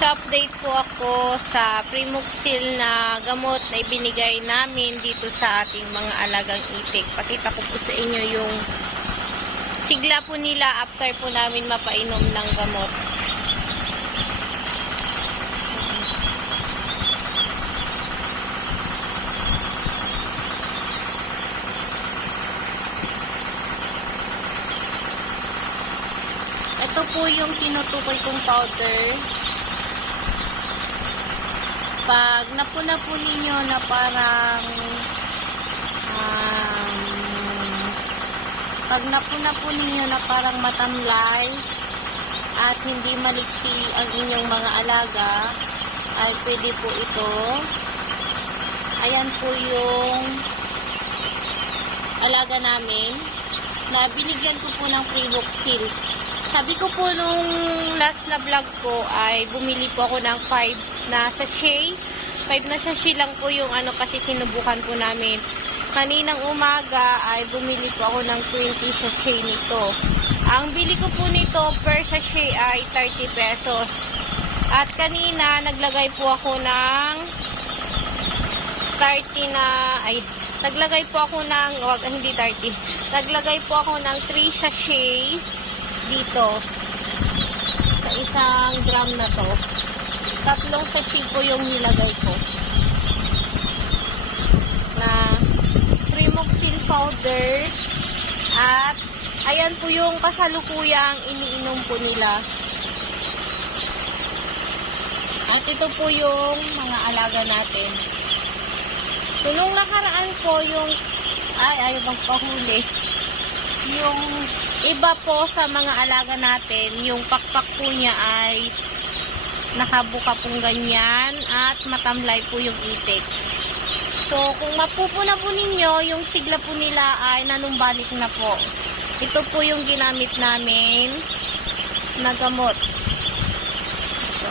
update po ako sa Primoxil na gamot na ibinigay namin dito sa ating mga alagang itik. Pakita ko po sa inyo yung sigla po nila after po namin mapainom ng gamot. Ito po yung tinutukoy kong powder. Pag napuna po ninyo na parang um, pag napuna po ninyo na parang matamlay at hindi maliksi ang inyong mga alaga ay pwede po ito. Ayan po yung alaga namin na binigyan ko po ng Privoxil sabi ko po nung last na vlog ko ay bumili po ako ng 5 na sachet. 5 na sachet lang po yung ano kasi sinubukan po namin. Kaninang umaga ay bumili po ako ng 20 sachet nito. Ang bili ko po nito per sachet ay 30 pesos. At kanina naglagay po ako ng 30 na ay naglagay po ako ng wag hindi 30. Naglagay po ako ng 3 sachet dito sa isang gram na to tatlong sachet po yung nilagay ko. Na Primoxil powder at ayan po yung kasalukuyang iniinom po nila. At ito po yung mga alaga natin. So nung nakaraan po yung ay ayaw bang pahuli? Yung iba po sa mga alaga natin, yung pakpak po niya ay nakabuka pong ganyan at matamlay po yung itik. So, kung mapupuna po ninyo, yung sigla po nila ay nanumbalik na po. Ito po yung ginamit namin na gamot. Ito.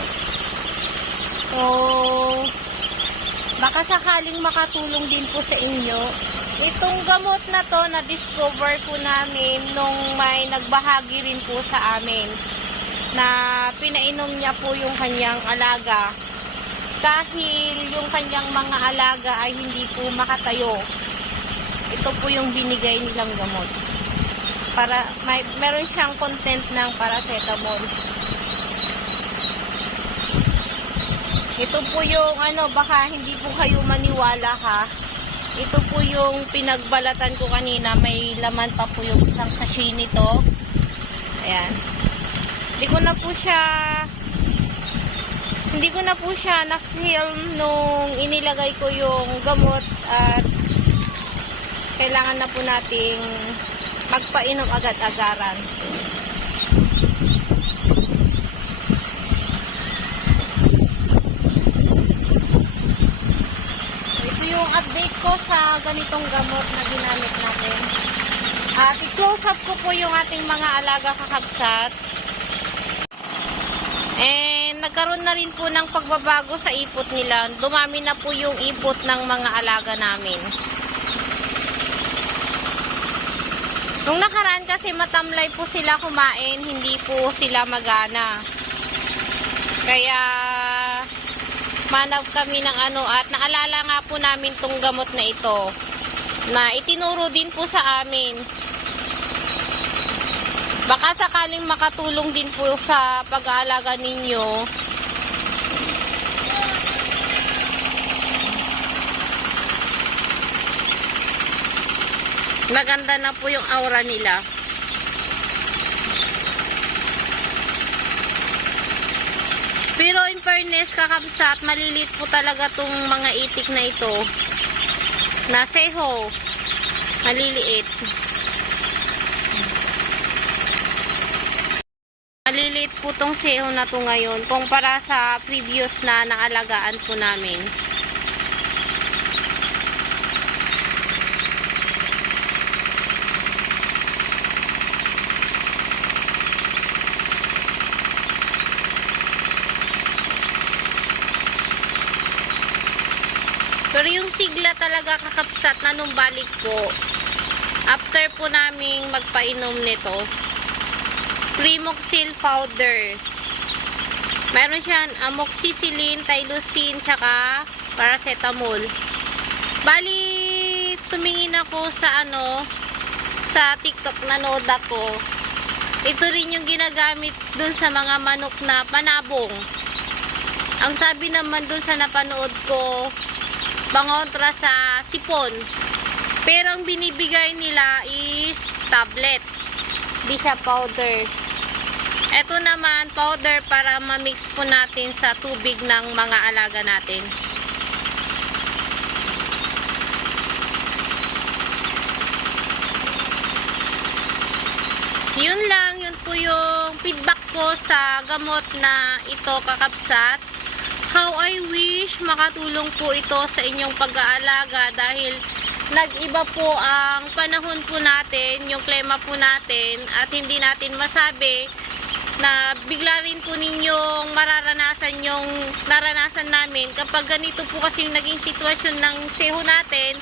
So, baka sakaling makatulong din po sa inyo Itong gamot na to na discover po namin nung may nagbahagi rin po sa amin na pinainom niya po yung kanyang alaga dahil yung kanyang mga alaga ay hindi po makatayo. Ito po yung binigay nilang gamot. Para may meron siyang content ng paracetamol. Ito po yung ano baka hindi po kayo maniwala ha. Ito po yung pinagbalatan ko kanina. May laman pa po yung isang sachet nito. Ayan. Hindi ko na po siya hindi ko na po siya na-film nung inilagay ko yung gamot at kailangan na po nating magpainom agad-agaran. Ito yung update ko sa ganitong gamot na ginamit natin. At i-close up ko po yung ating mga alaga kakabsat. And nagkaroon na rin po ng pagbabago sa ipot nila. Dumami na po yung ipot ng mga alaga namin. Nung nakaraan kasi matamlay po sila kumain, hindi po sila magana. Kaya manap kami ng ano at naalala nga po namin tong gamot na ito na itinuro din po sa amin. Baka sakaling makatulong din po sa pag-aalaga ninyo. Maganda na po yung aura nila Pero in fairness, kakabsat, malilit po talaga tong mga itik na ito. Na seho. Maliliit. Maliliit po tong seho na to ngayon kumpara sa previous na naalagaan po namin. Pero yung sigla talaga kakapsat na nung balik po, after po naming magpainom nito, Primoxil powder. Meron siyang amoxicillin, tylosin, tsaka paracetamol. Bali, tumingin ako sa ano, sa TikTok nanood ako. Ito rin yung ginagamit dun sa mga manok na panabong. Ang sabi naman dun sa napanood ko, pangontra sa sipon. Pero ang binibigay nila is tablet. Di siya powder. Ito naman, powder para ma-mix po natin sa tubig ng mga alaga natin. So, yun lang, yun po yung feedback ko sa gamot na ito kakapsat. How I wish makatulong po ito sa inyong pag-aalaga dahil nag-iba po ang panahon po natin, yung klima po natin at hindi natin masabi na bigla rin po ninyong mararanasan yung naranasan namin. Kapag ganito po kasi yung naging sitwasyon ng seho natin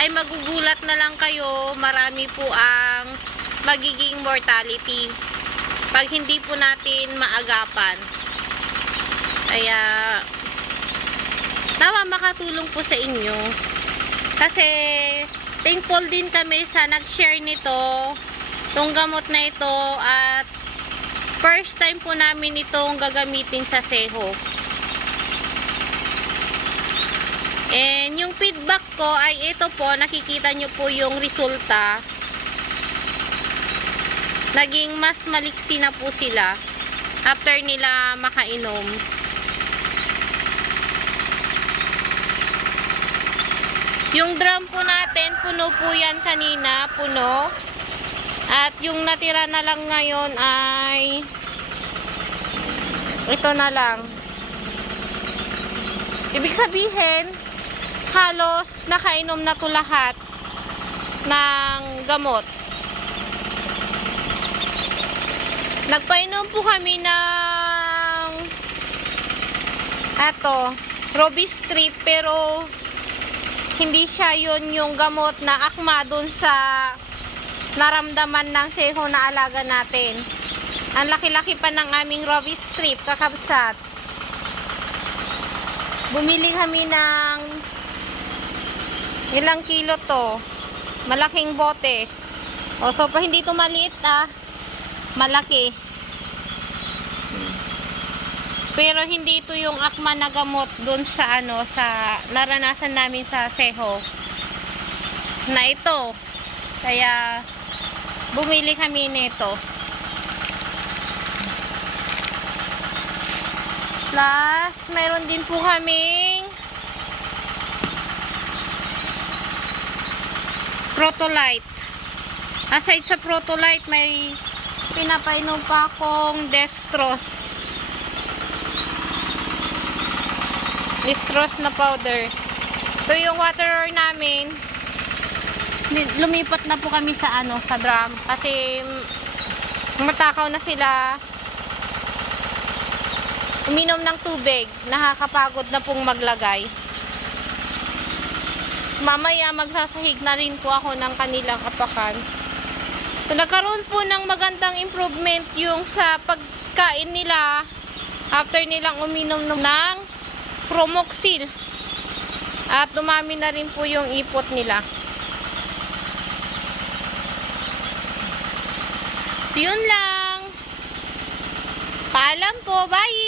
ay magugulat na lang kayo marami po ang magiging mortality pag hindi po natin maagapan kaya nawa makatulong po sa inyo kasi thankful din kami sa nag-share nito tong gamot na ito at first time po namin itong gagamitin sa seho. And yung feedback ko ay ito po, nakikita nyo po yung resulta. Naging mas maliksi na po sila after nila makainom. Yung drum po natin, puno po yan kanina, puno. At yung natira na lang ngayon ay ito na lang. Ibig sabihin, halos nakainom na to lahat ng gamot. Nagpainom po kami ng eto, Robi Strip pero hindi siya yon yung gamot na akma dun sa naramdaman ng seho na alaga natin. Ang laki-laki pa ng aming Rovi strip, kakabsat. Bumili kami ng ilang kilo to. Malaking bote. O, so pa hindi to maliit ah. Malaki. Pero hindi ito yung akma na gamot dun sa ano, sa naranasan namin sa seho. Na ito. Kaya, bumili kami nito. Plus, mayroon din po kaming Protolite. Aside sa Protolite, may pinapainom pa akong Destros. Destros na powder. Ito yung water namin. Lumipat na po kami sa ano sa drum. Kasi mm, matakaw na sila. Uminom ng tubig. Nakakapagod na pong maglagay. Mamaya magsasahig na rin po ako ng kanilang apakan. So nagkaroon po ng magandang improvement yung sa pagkain nila after nilang uminom ng Promoxil at dumami na rin po yung ipot nila So, yun lang. Paalam po. Bye!